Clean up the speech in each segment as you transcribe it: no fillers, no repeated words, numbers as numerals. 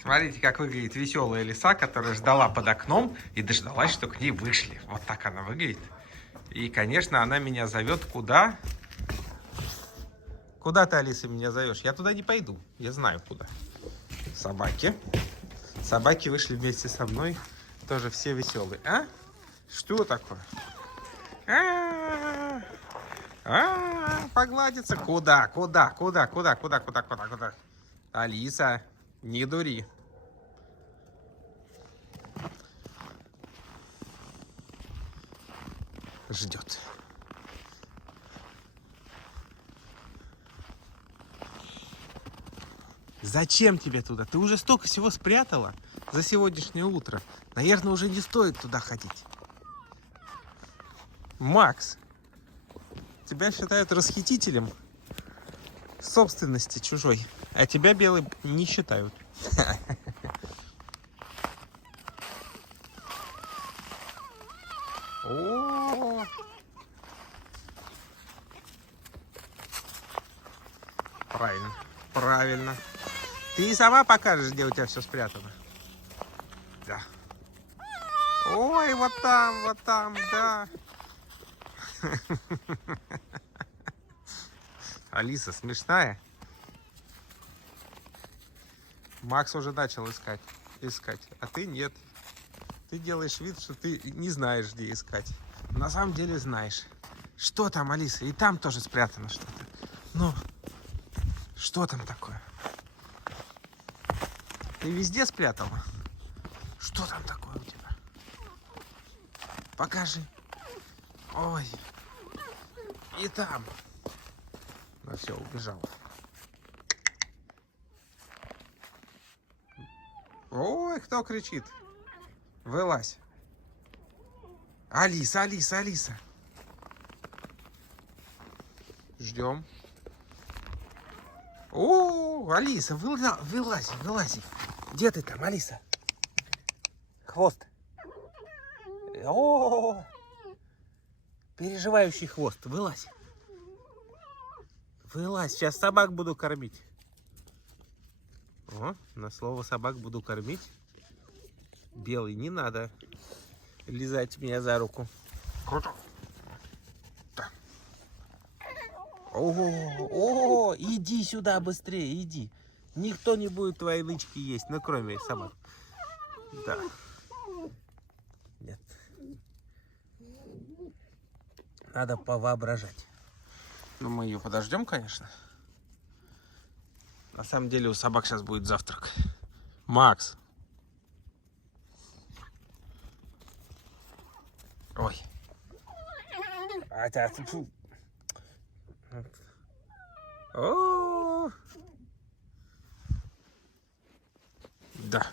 Смотрите, как выглядит веселая лиса, которая ждала под окном и дождалась, что к ней вышли. Вот так она выглядит. И, конечно, она меня зовет куда? Куда ты, Алиса, меня зовешь? Я туда не пойду. Я знаю, куда. Собаки. Собаки вышли вместе со мной. Тоже все веселые. А? Что такое? Погладиться? Куда? Куда? Алиса, не дури. Ждет. Зачем тебе туда? Ты уже столько всего спрятала за сегодняшнее утро. Наверное, уже не стоит туда ходить. Макс, тебя считают расхитителем собственности чужой, а тебя, Белый, не считают. О, правильно, правильно. Ты сама покажешь, где у тебя все спрятано. Да. Ой, вот там, да. Алиса смешная. Макс уже начал искать, а ты нет. Ты делаешь вид, что ты не знаешь, где искать. На самом деле знаешь. Что там, Алиса? И там тоже спрятано что-то. Ну, что там такое? Ты везде спрятала? Что там такое у тебя? Покажи. Ой. И там. Ну все, убежал. Ой, кто кричит? Вылазь. Алиса. Ждем. О, Алиса, вылази. Где ты там, Алиса? Хвост. О, переживающий хвост. Вылазь. Сейчас собак буду кормить. О, на слово собак буду кормить. Белый, не надо лизать меня за руку. Круто. Да. О, иди сюда быстрее, иди. Никто не будет твои лычки есть, ну кроме собак. Да. Нет. Надо повоображать. Ну, мы ее подождем, конечно. На самом деле у собак сейчас будет завтрак. Макс. Ой. О. Да.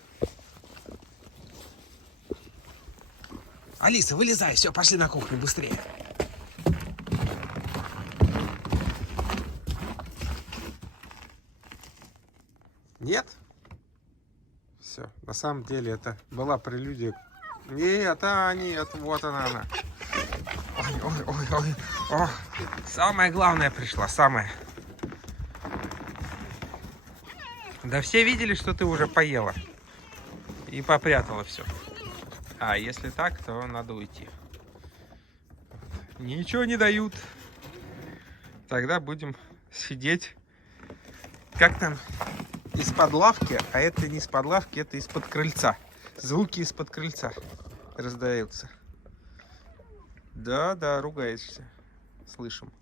Алиса, вылезай, все, пошли на кухню быстрее. Нет? Все, на самом деле это была прелюдия. Нет, вот она. Ой. О, самое главное пришла, самое. Да все видели, что ты уже поела. И попрятала все. А если так, то надо уйти. Ничего не дают. Тогда будем сидеть. Как там? Из-под лавки, а это не из-под лавки, это из-под крыльца. Звуки из-под крыльца раздаются. Да, ругаешься. Слышим.